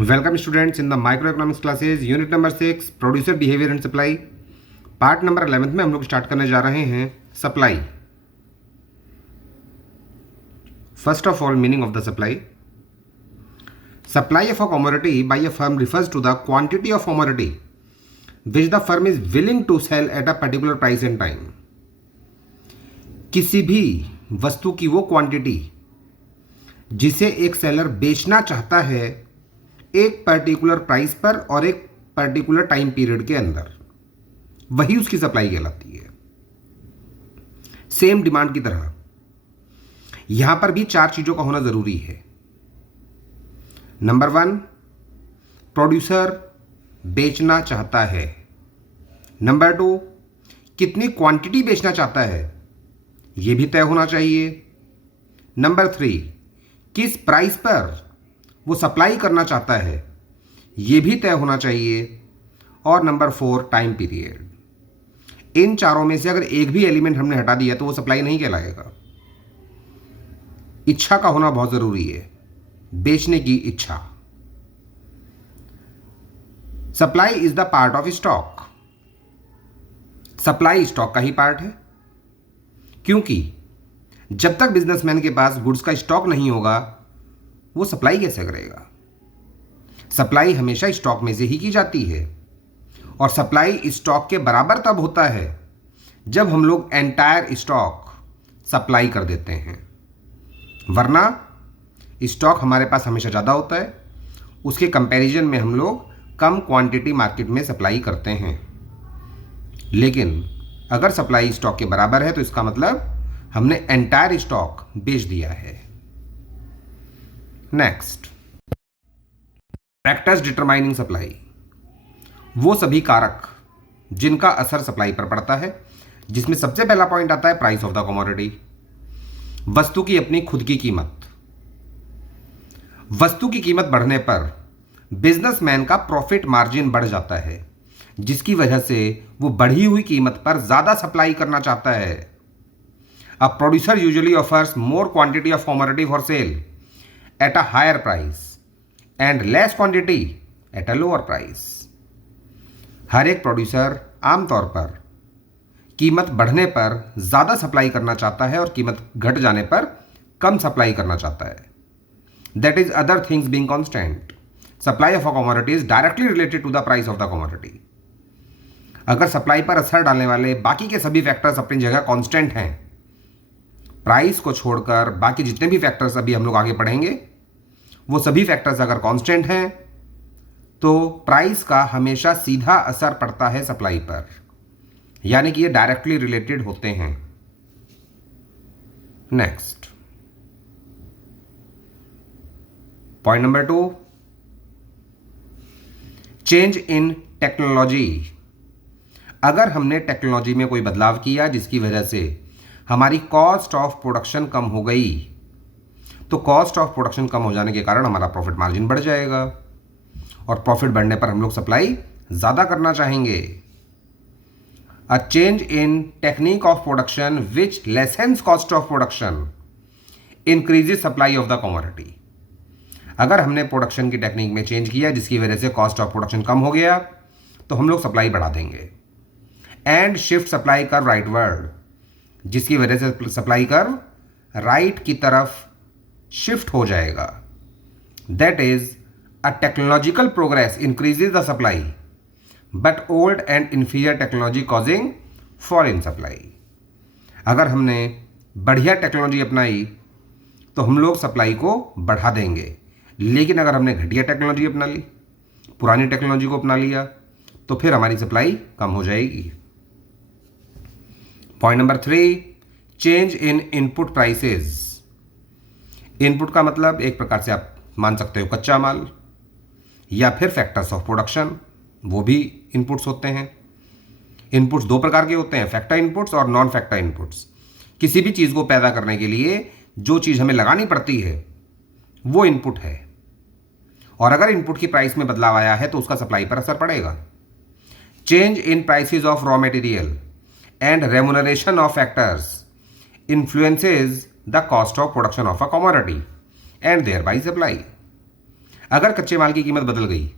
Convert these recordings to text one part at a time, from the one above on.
Welcome students in the microeconomics classes unit number 6 producer behavior and supply part number 11 में हम लोग start करने जा रहे हैं supply. First of all meaning of the supply of a commodity by a firm refers to the quantity of commodity which the firm is willing to sell at a particular price and time. किसी भी वस्तु की वो quantity जिसे एक seller बेचना चाहता है एक पर्टिकुलर प्राइस पर और एक पर्टिकुलर टाइम पीरियड के अंदर, वही उसकी सप्लाई कहलाती है। सेम डिमांड की तरह यहां पर भी चार चीजों का होना जरूरी है। नंबर 1, प्रोड्यूसर बेचना चाहता है। नंबर 2, कितनी क्वांटिटी बेचना चाहता है यह भी तय होना चाहिए। नंबर 3, किस प्राइस पर वो सप्लाई करना चाहता है यह भी तय होना चाहिए। और नंबर 4, टाइम पीरियड। इन चारों में से अगर एक भी एलिमेंट हमने हटा दिया तो वो सप्लाई नहीं कहलाएगा। इच्छा का होना बहुत जरूरी है, बेचने की इच्छा। Supply is the part of stock. Supply stock का ही पार्ट है, क्योंकि जब तक बिजनेसमैन के पास गुड्स का स्टॉक नहीं होगा वो सप्लाई कैसे करेगा। सप्लाई हमेशा स्टॉक में से ही की जाती है, और सप्लाई स्टॉक के बराबर तब होता है जब हम लोग एंटायर स्टॉक सप्लाई कर देते हैं, वरना स्टॉक हमारे पास हमेशा ज़्यादा होता है। उसके कंपैरिजन में हम लोग कम क्वांटिटी मार्केट में सप्लाई करते हैं। लेकिन अगर सप्लाई स्टॉक के बराबर है तो इसका मतलब हमने एंटायर स्टॉक बेच दिया है। Next, factors determining supply. वो सभी कारक जिनका असर सप्लाई पर पड़ता है, जिसमें सबसे पहला पॉइंट आता है प्राइस ऑफ द कमोडिटी, वस्तु की अपनी खुद की कीमत। वस्तु की कीमत बढ़ने पर बिजनेसमैन का प्रॉफिट मार्जिन बढ़ जाता है, जिसकी वजह से वो बढ़ी हुई कीमत पर ज्यादा सप्लाई करना चाहता है। A producer usually offers more quantity of commodity for sale at a higher price and less quantity at a lower price। हर एक प्रोड्यूसर आमतौर पर कीमत बढ़ने पर ज़्यादा सप्लाई करना चाहता है और कीमत घट जाने पर कम सप्लाई करना चाहता है। That is other things being constant, supply of a commodity is directly related to the price of the commodity. अगर सप्लाई पर असर डालने वाले बाकी के सभी फैक्टर्स अपनी जगह कांस्टेंट हैं, प्राइस को छोड़कर बाकी जितने भी फैक्टर्स अभी हम लोग आगे पढ़ेंगे वो सभी फैक्टर्स अगर कांस्टेंट हैं तो प्राइस का हमेशा सीधा असर पड़ता है सप्लाई पर, यानी कि ये डायरेक्टली रिलेटेड होते हैं। Next, point number 2, change in technology. अगर हमने टेक्नोलॉजी में कोई बदलाव किया जिसकी वजह से हमारी कॉस्ट ऑफ प्रोडक्शन कम हो गई, तो कॉस्ट ऑफ प्रोडक्शन कम हो जाने के कारण हमारा प्रॉफिट मार्जिन बढ़ जाएगा, और प्रॉफिट बढ़ने पर हम लोग सप्लाई ज़्यादा करना चाहेंगे। A change in technique of production which licence cost of production increases supply of the commodity. अगर हमने प्रोडक्शन की टेक्निक में चेंज किया जिसकी वजह से कॉस्ट ऑफ प्रोडक्शन कम हो गया तो हम लोग सप्लाई बढ़ा देंगे। एंड शिफ्ट सप्लाई कर राइटवर्ड, जिसकी वजह से सप्लाई कर राइट की तरफ शिफ्ट हो जाएगा। That is a technological progress increases the supply, but old and inferior technology causing fall in supply. अगर हमने बढ़िया टेक्नोलॉजी अपनाई तो हम लोग सप्लाई को बढ़ा देंगे, लेकिन अगर हमने घटिया टेक्नोलॉजी अपना ली, पुरानी टेक्नोलॉजी को अपना लिया, तो फिर हमारी सप्लाई कम हो जाएगी। Point number 3, change in input prices. Input का मतलब एक प्रकार से आप मान सकते हो कच्चा माल, या फिर फैक्टर्स ऑफ प्रोडक्शन, वो भी इनपुट्स होते हैं। इनपुट्स दो प्रकार के होते हैं, फैक्टर इनपुट्स और नॉन फैक्टर इनपुट्स। किसी भी चीज़ को पैदा करने के लिए जो चीज़ हमें लगानी पड़ती है वो इनपुट है, और अगर इनपुट की प्राइस में बदलाव आया है तो उसका सप्लाई पर असर पड़ेगा। Change in prices of raw material and remuneration of factors influences the cost of production of a commodity and thereby supply। अगर कच्चे माल की कीमत बदल गई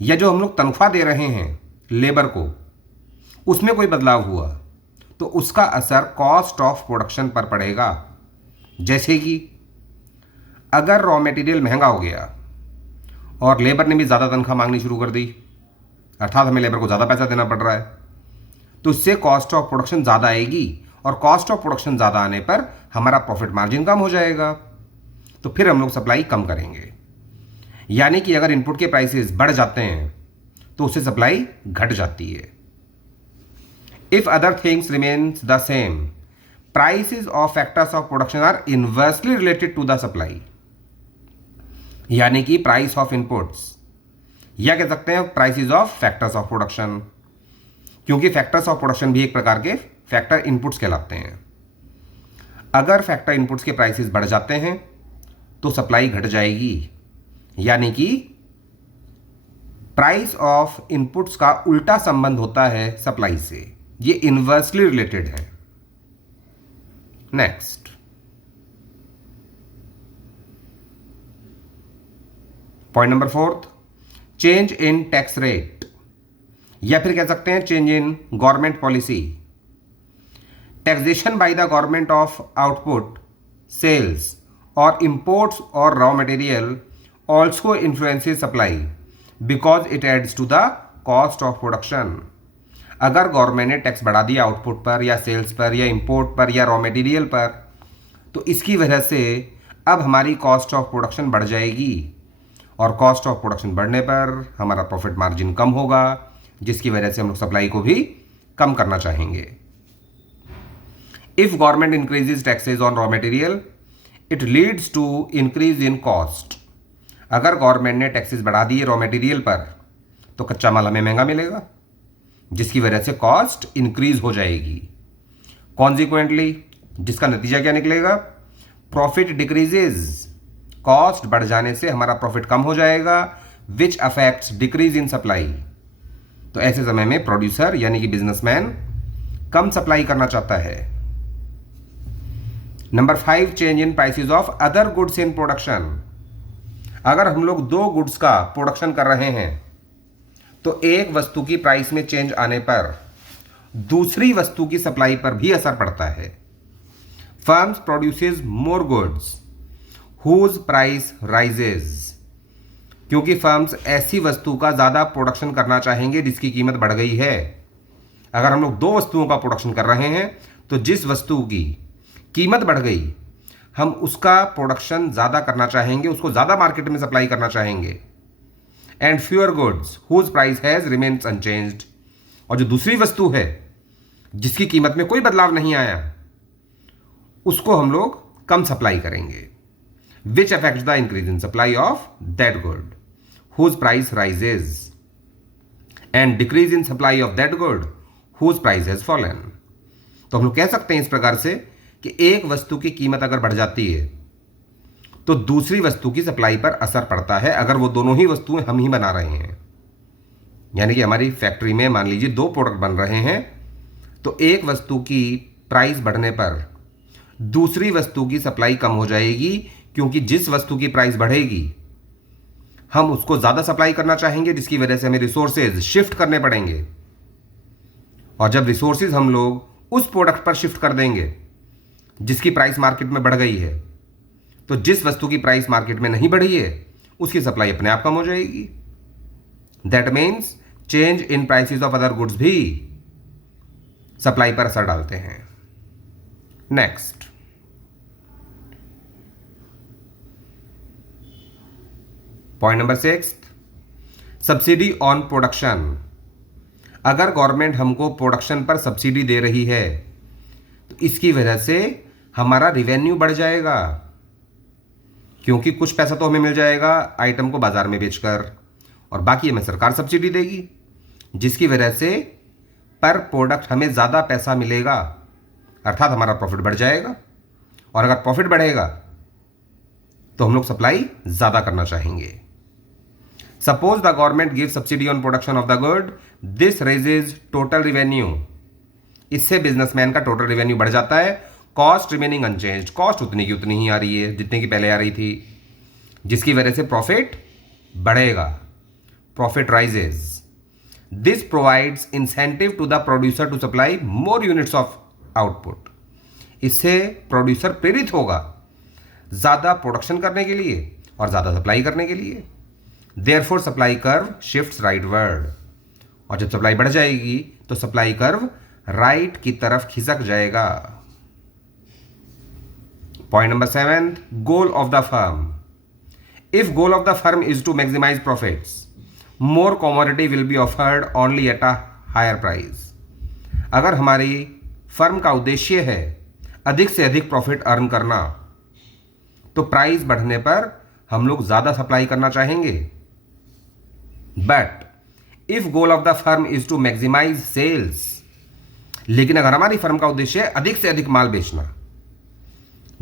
या जो हम लोग तनख्वाह दे रहे हैं लेबर को उसमें कोई बदलाव हुआ तो उसका असर कॉस्ट ऑफ प्रोडक्शन पर पड़ेगा। जैसे कि अगर रॉ मटेरियल महंगा हो गया और लेबर ने भी ज़्यादा तनख्वाह मांगनी शुरू कर दी, अर्थात हमें लेबर को ज़्यादा पैसा देना पड़ रहा है, तो इससे कॉस्ट ऑफ प्रोडक्शन ज़्यादा आएगी और कॉस्ट ऑफ प्रोडक्शन ज़्यादा आने पर हमारा प्रॉफिट मार्जिन कम हो जाएगा, तो फिर हम लोग सप्लाई कम करेंगे। यानी कि अगर इनपुट के प्राइसेस बढ़ जाते हैं तो उससे सप्लाई घट जाती है। If other things remains the same, prices of factors of production are inversely related to the supply. यानी कि प्राइस ऑफ इनपुट्स या कह सकते हैं prices of factors of production, क्योंकि फैक्टर्स ऑफ प्रोडक्शन भी एक प्रकार के फैक्टर इनपुट्स कहलाते हैं। अगर फैक्टर इनपुट्स के प्राइसेस बढ़ जाते हैं तो सप्लाई घट जाएगी। यानी कि प्राइस ऑफ इनपुट्स का उल्टा संबंध होता है सप्लाई से, ये इनवर्सली रिलेटेड है। Next, point number 4, change in tax rate या फिर कह सकते हैं change in government policy. Taxation by the government of output, sales और इंपोर्ट्स और raw material also influences supply because it adds to the cost of production. अगर government ने tax बढ़ा दिया आउटपुट पर या सेल्स पर या इंपोर्ट पर या रॉ मटेरियल पर, तो इसकी वजह से अब हमारी कॉस्ट ऑफ प्रोडक्शन बढ़ जाएगी और कॉस्ट ऑफ प्रोडक्शन बढ़ने पर हमारा प्रॉफिट मार्जिन कम होगा, जिसकी वजह से हम लोग सप्लाई को भी कम करना चाहेंगे। If government increases taxes on raw material it leads to increase in cost. अगर गवर्नमेंट ने टैक्सेस बढ़ा दिए रॉ मटेरियल पर तो कच्चा माल हमें महंगा मिलेगा, जिसकी वजह से कॉस्ट इंक्रीज हो जाएगी। कॉन्सिक्वेंटली जिसका नतीजा क्या निकलेगा, प्रॉफिट डिक्रीजेज। कॉस्ट बढ़ जाने से हमारा प्रॉफिट कम हो जाएगा, which affects decrease in supply. तो ऐसे समय में प्रोड्यूसर यानी कि बिजनेसमैन कम सप्लाई करना चाहता है। Number 5, change in prices of other goods in production. अगर हम लोग 2 गुड्स का प्रोडक्शन कर रहे हैं तो एक वस्तु की प्राइस में चेंज आने पर दूसरी वस्तु की सप्लाई पर भी असर पड़ता है। Firms produces more goods whose price rises, क्योंकि फर्म्स ऐसी वस्तु का ज़्यादा प्रोडक्शन करना चाहेंगे जिसकी कीमत बढ़ गई है। अगर हम लोग 2 वस्तुओं का प्रोडक्शन कर रहे हैं तो जिस वस्तु की कीमत बढ़ गई हम उसका प्रोडक्शन ज़्यादा करना चाहेंगे, उसको ज़्यादा मार्केट में सप्लाई करना चाहेंगे। And fewer goods whose price has remains unchanged, और जो दूसरी वस्तु है जिसकी कीमत में कोई बदलाव नहीं आया उसको हम लोग कम सप्लाई करेंगे। Which affects the increase in supply of that good whose price rises and decrease in supply of that good whose price has fallen. तो हम लोग कह सकते हैं इस प्रकार से कि एक वस्तु की कीमत अगर बढ़ जाती है तो दूसरी वस्तु की सप्लाई पर असर पड़ता है, अगर वो दोनों ही वस्तुएं हम ही बना रहे हैं। यानी कि हमारी फैक्ट्री में मान लीजिए 2 प्रोडक्ट बन रहे हैं तो एक वस्तु की प्राइस बढ़ने पर दूसरी वस्तु की सप्लाई कम हो जाएगी, क्योंकि जिस वस्तु की प्राइस बढ़ेगी हम उसको ज़्यादा सप्लाई करना चाहेंगे, जिसकी वजह से हमें रिसोर्सेज शिफ्ट करने पड़ेंगे। और जब रिसोर्सेज हम लोग उस प्रोडक्ट पर शिफ्ट कर देंगे जिसकी प्राइस मार्केट में बढ़ गई है, तो जिस वस्तु की प्राइस मार्केट में नहीं बढ़ी है उसकी सप्लाई अपने आप कम हो जाएगी। That means change in prices of other goods भी सप्लाई पर असर डालते हैं। Next, point number 6, subsidy on production. अगर गवर्नमेंट हमको प्रोडक्शन पर सब्सिडी दे रही है तो इसकी वजह से हमारा रिवेन्यू बढ़ जाएगा, क्योंकि कुछ पैसा तो हमें मिल जाएगा आइटम को बाजार में बेचकर और बाकी हमें सरकार सब्सिडी देगी, जिसकी वजह से पर प्रोडक्ट हमें ज़्यादा पैसा मिलेगा, अर्थात हमारा प्रॉफिट बढ़ जाएगा। और अगर प्रॉफिट बढ़ेगा तो हम लोग सप्लाई ज़्यादा करना चाहेंगे। Suppose the government give subsidy on production of the good, this raises total revenue. इससे बिजनेसमैन का टोटल रिवेन्यू बढ़ जाता है। कॉस्ट रिमेनिंग अनचेंज्ड, कॉस्ट उतनी की उतनी ही आ रही है जितनी की पहले आ रही थी, जिसकी वजह से प्रॉफिट बढ़ेगा, profit rises. This provides incentive to the producer to supply more units of output. इससे प्रोड्यूसर प्रेरित होगा ज़्यादा प्रोडक्शन करने के लिए और ज़्यादा सप्लाई करने के लिए। Therefore supply curve shifts rightward, और जब सप्लाई बढ़ जाएगी तो सप्लाई कर्व राइट की तरफ खिसक जाएगा। Point number 7, goal of the firm. If goal of the firm is to maximise profits, more commodity will be offered only at a higher price. अगर हमारी फर्म का उद्देश्य है अधिक से अधिक प्रॉफिट अर्न करना, तो प्राइस बढ़ने पर हम लोग ज़्यादा सप्लाई करना चाहेंगे। But if goal of the firm is to maximise sales, लेकिन अगर हमारी फर्म का उद्देश्य है अधिक से अधिक माल बेचना,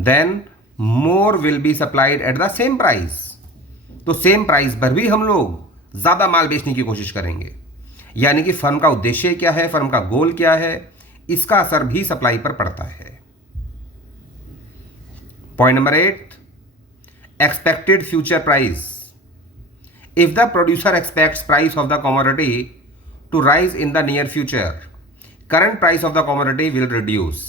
then more will be supplied at the same price. तो सेम प्राइस पर भी हम लोग ज़्यादा माल बेचने की कोशिश करेंगे। यानी कि फर्म का उद्देश्य क्या है, फर्म का गोल क्या है, इसका असर भी सप्लाई पर पड़ता है। Point number 8, expected future price. If the producer expects price of the commodity to rise in the near future, current price of the commodity will reduce,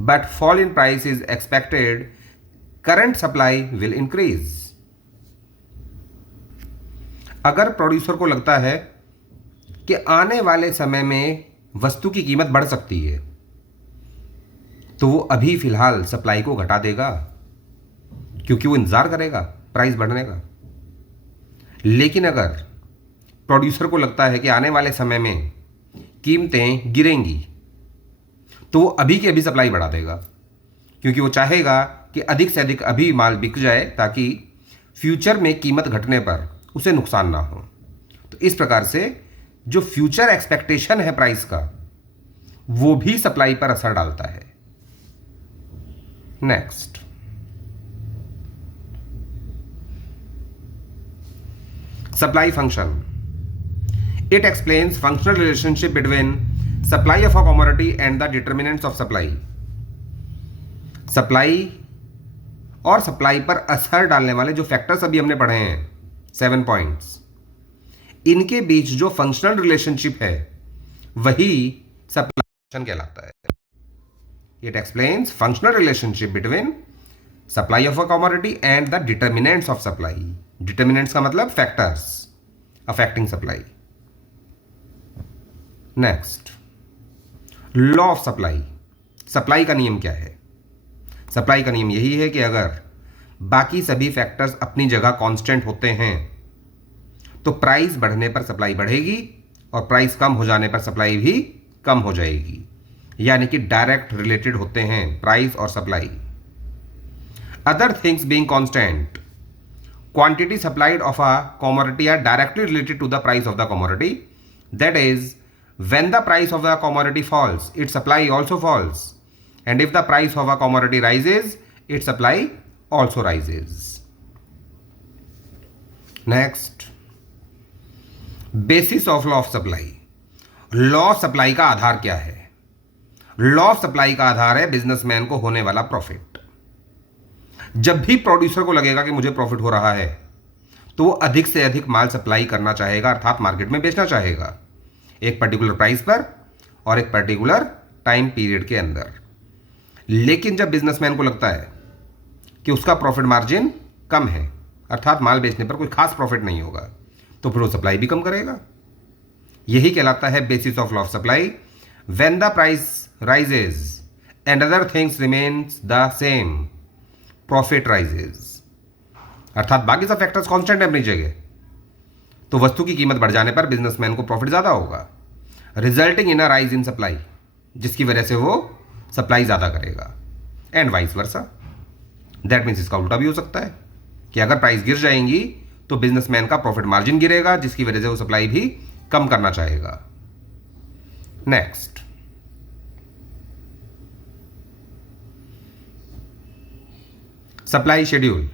but fall in price is expected, current supply will increase। अगर producer को लगता है कि आने वाले समय में वस्तु की कीमत बढ़ सकती है, तो वो अभी फिलहाल सप्लाई को घटा देगा, क्योंकि वो इंतजार करेगा प्राइस बढ़ने का। लेकिन अगर प्रोड्यूसर को लगता है कि आने वाले समय में कीमतें गिरेंगी, तो वो अभी की अभी सप्लाई बढ़ा देगा, क्योंकि वो चाहेगा कि अधिक से अधिक अभी माल बिक जाए, ताकि फ्यूचर में कीमत घटने पर उसे नुकसान ना हो। तो इस प्रकार से जो फ्यूचर एक्सपेक्टेशन है प्राइस का, वो भी सप्लाई पर असर डालता है। Next, supply function. It explains functional relationship between supply of a commodity and the determinants of supply। Supply और सप्लाई पर असर डालने वाले जो फैक्टर्स अभी हमने पढ़े हैं 7 पॉइंट्स, इनके बीच जो फंक्शनल रिलेशनशिप है वही सप्लाई फंक्शन कहलाता है। It explains functional relationship between supply of a commodity and the determinants of supply। determinants का मतलब factors affecting supply। Next, law of supply. Supply का नियम क्या है? सप्लाई का नियम यही है कि अगर बाकी सभी फैक्टर्स अपनी जगह कांस्टेंट होते हैं, तो प्राइस बढ़ने पर सप्लाई बढ़ेगी और प्राइस कम हो जाने पर सप्लाई भी कम हो जाएगी। यानी कि डायरेक्ट रिलेटेड होते हैं प्राइस और supply. Other things being constant, quantity supplied of a commodity are directly related to the price of the commodity. That is, when the price of the commodity falls, its supply also falls, and if the price of a commodity rises, its supply also rises। Next, basis of law of supply। law of supply का आधार क्या है? law of supply का आधार है businessman को होने वाला profit. जब भी प्रोड्यूसर को लगेगा कि मुझे प्रॉफिट हो रहा है, तो वो अधिक से अधिक माल सप्लाई करना चाहेगा, अर्थात मार्केट में बेचना चाहेगा, एक पर्टिकुलर प्राइस पर और एक पर्टिकुलर टाइम पीरियड के अंदर। लेकिन जब बिजनेसमैन को लगता है कि उसका प्रॉफिट मार्जिन कम है, अर्थात माल बेचने पर कोई खास प्रॉफिट नहीं होगा, तो फिर वो सप्लाई भी कम करेगा। यही कहलाता है basis of law of supply. When the price rises and other things remains the same, profit rises. अर्थात बाकी सब फैक्टर्स कांस्टेंट है अपनी जगह, तो वस्तु की कीमत बढ़ जाने पर बिजनेसमैन को प्रॉफिट ज़्यादा होगा, resulting in a rise in supply, जिसकी वजह से वो सप्लाई ज़्यादा करेगा, and vice versa. That means इसका उल्टा भी हो सकता है कि अगर प्राइस गिर जाएंगी तो बिजनेसमैन का प्रॉफिट मार्जिन गिरेगा, जिसकी वजह से वो सप्लाई भी कम करना चाहेगा। Next, supply schedule.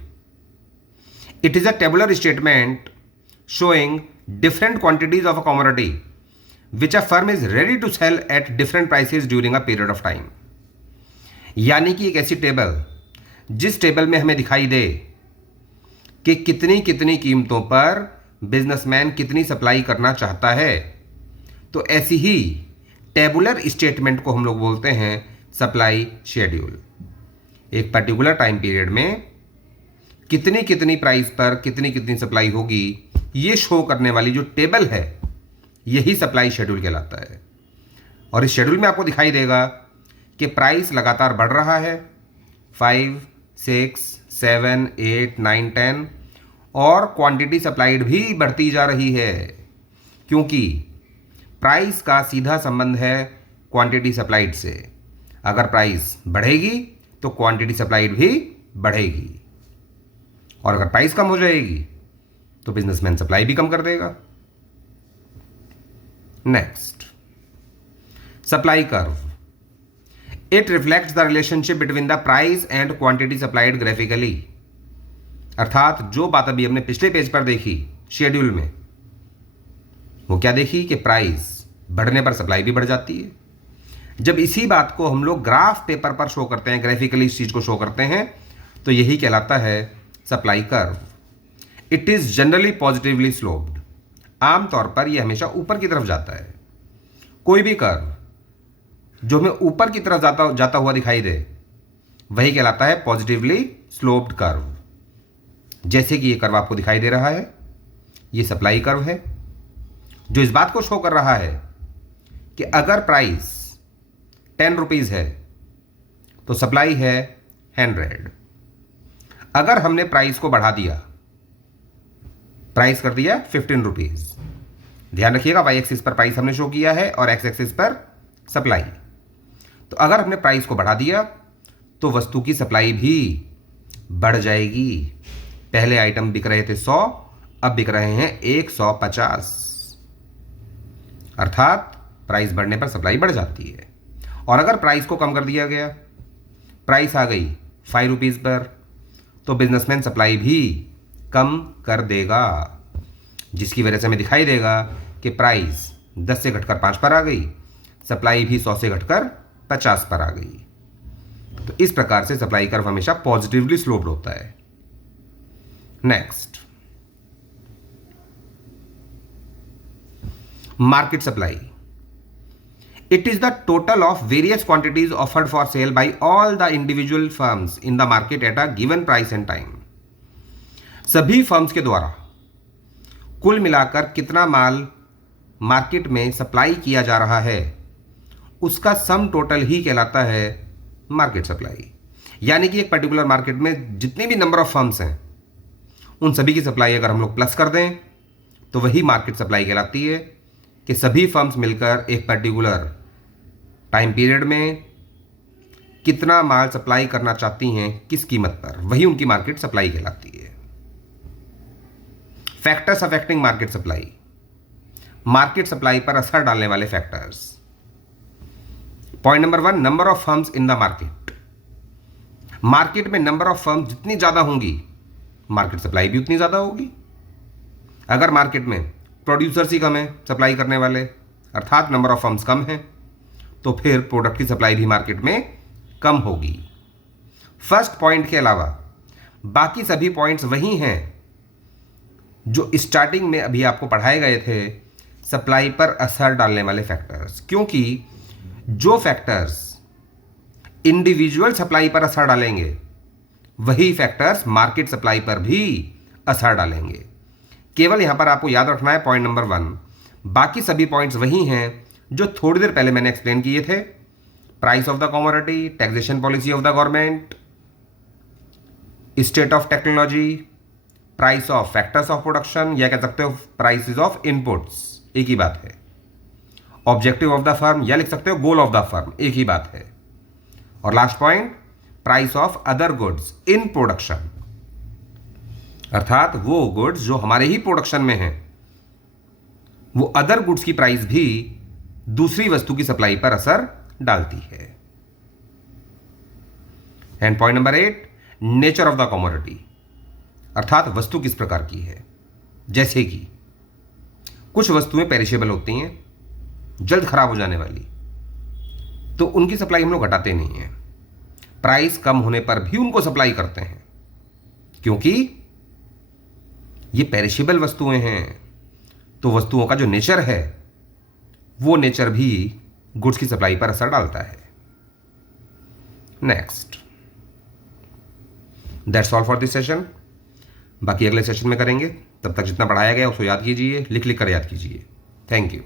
It is a tabular statement showing different quantities of a commodity which a firm is ready to sell at different prices during a period of time। यानी कि एक ऐसी टेबल जिस table में हमें दिखाई दे कि कितनी कितनी कीमतों पर बिजनेसमैन कितनी सप्लाई करना चाहता है। तो ऐसी ही टेबुलर स्टेटमेंट को हम लोग बोलते हैं सप्लाई शेड्यूल। एक पर्टिकुलर टाइम पीरियड में कितनी कितनी प्राइस पर कितनी कितनी सप्लाई होगी, ये शो करने वाली जो टेबल है, यही सप्लाई शेड्यूल कहलाता है। और इस शेड्यूल में आपको दिखाई देगा कि प्राइस लगातार बढ़ रहा है, 5, 6, 7, 8, 9, 10, और क्वांटिटी सप्लाइड भी बढ़ती जा रही है, क्योंकि प्राइस का सीधा संबंध है क्वांटिटी सप्लाइड से। अगर प्राइस बढ़ेगी तो क्वांटिटी सप्लाइड भी बढ़ेगी, और अगर प्राइस कम हो जाएगी तो बिजनेसमैन सप्लाई भी कम कर देगा। Next, supply curve. It reflects the relationship between the price and quantity supplied graphically. अर्थात जो बात अभी हमने पिछले पेज पर देखी शेड्यूल में, वो क्या देखी कि प्राइस बढ़ने पर सप्लाई भी बढ़ जाती है। जब इसी बात को हम लोग ग्राफ पेपर पर शो करते हैं, ग्राफिकली इस चीज को शो करते हैं, तो यही कहलाता है supply curve. It is generally positively sloped. आमतौर पर यह हमेशा ऊपर की तरफ जाता है। कोई भी कर्व जो हमें ऊपर की तरफ जाता हुआ दिखाई दे, वही कहलाता है पॉजिटिवली स्लोप्ड कर्व। जैसे कि ये कर्व आपको दिखाई दे रहा है, ये सप्लाई कर्व है, जो इस बात को शो कर रहा है कि अगर प्राइस 10 रुपीज है तो सप्लाई है 100। अगर हमने प्राइस को बढ़ा दिया, प्राइस कर दिया 15 रुपीज, ध्यान रखिएगा वाई एक्सिस पर प्राइस हमने शो किया है और एक्स एक्सिस पर सप्लाई। तो अगर हमने प्राइस को बढ़ा दिया तो वस्तु की सप्लाई भी बढ़ जाएगी। पहले आइटम बिक रहे थे 100, अब बिक रहे हैं 150, अर्थात प्राइस बढ़ने पर सप्लाई बढ़ जाती है। और अगर प्राइस को कम कर दिया गया, प्राइस आ गई 5 रुपीज पर, तो बिजनेसमैन सप्लाई भी कम कर देगा, जिसकी वजह से हमें दिखाई देगा कि प्राइस 10 से घटकर 5 पर आ गई, सप्लाई भी 100 से घटकर 50 पर आ गई। तो इस प्रकार से सप्लाई कर्व हमेशा पॉजिटिवली स्लोप्ड होता है। Next, market supply. It is the total of various quantities offered for sale by all the individual firms in the market at a given price and time. सभी firms के द्वारा कुल मिलाकर कितना माल market में supply किया जा रहा है, उसका सम टोटल ही कहलाता है मार्केट सप्लाई। यानी कि एक पर्टिकुलर मार्केट में जितनी भी नंबर ऑफ फर्म्स हैं, उन सभी की सप्लाई अगर हम लोग प्लस कर दें तो वही मार्केट सप्लाई कहलाती है, कि सभी फर्म्स मिलकर एक पर्टिकुलर टाइम पीरियड में कितना माल सप्लाई करना चाहती हैं, किस कीमत पर, वही उनकी मार्केट सप्लाई कहलाती है। Factors affecting market supply. Market supply पर असर डालने वाले factors. Point number 1, number of firms in the market. Market में नंबर ऑफ फर्म्स जितनी ज्यादा होंगी, मार्केट सप्लाई भी उतनी ज्यादा होगी। अगर मार्केट में प्रोड्यूसर्स ही कम है सप्लाई करने वाले, अर्थात नंबर ऑफ फर्म्स कम है, तो फिर प्रोडक्ट की सप्लाई भी मार्केट में कम होगी। फर्स्ट पॉइंट के अलावा बाकी सभी पॉइंट्स वही हैं जो स्टार्टिंग में अभी आपको पढ़ाए गए थे, सप्लाई पर असर डालने वाले फैक्टर्स। क्योंकि जो फैक्टर्स इंडिविजुअल सप्लाई पर असर डालेंगे, वही फैक्टर्स मार्केट सप्लाई पर भी असर डालेंगे। केवल यहां पर आपको याद रखना है पॉइंट नंबर 1, बाकी सभी पॉइंट्स वही हैं जो थोड़ी देर पहले मैंने एक्सप्लेन किए थे। Price of the commodity, taxation policy of the government, state of technology, price of factors of production, या कह सकते हो प्राइसेस ऑफ इनपुट्स, एक ही बात है। ऑब्जेक्टिव ऑफ द फर्म, या लिख सकते हो गोल ऑफ द फर्म, एक ही बात है। और last point, price of other goods in production, अर्थात वो गुड्स जो हमारे ही प्रोडक्शन में हैं, वो अदर गुड्स की प्राइस भी दूसरी वस्तु की सप्लाई पर असर डालती है। And point number 8, nature of the commodity, अर्थात वस्तु किस प्रकार की है। जैसे कि कुछ वस्तुएं पेरिशेबल होती हैं, जल्द खराब हो जाने वाली, तो उनकी सप्लाई हम लोग घटाते नहीं हैं, प्राइस कम होने पर भी उनको सप्लाई करते हैं, क्योंकि ये पेरिशेबल वस्तुएं हैं, तो वस्तुओं का जो नेचर है वो नेचर भी गुड्स की सप्लाई पर असर डालता है। Next, that's all for this session. बाकी अगले सेशन में करेंगे। तब तक जितना पढ़ाया गया उसको याद कीजिए, लिख लिख कर याद कीजिए। Thank you.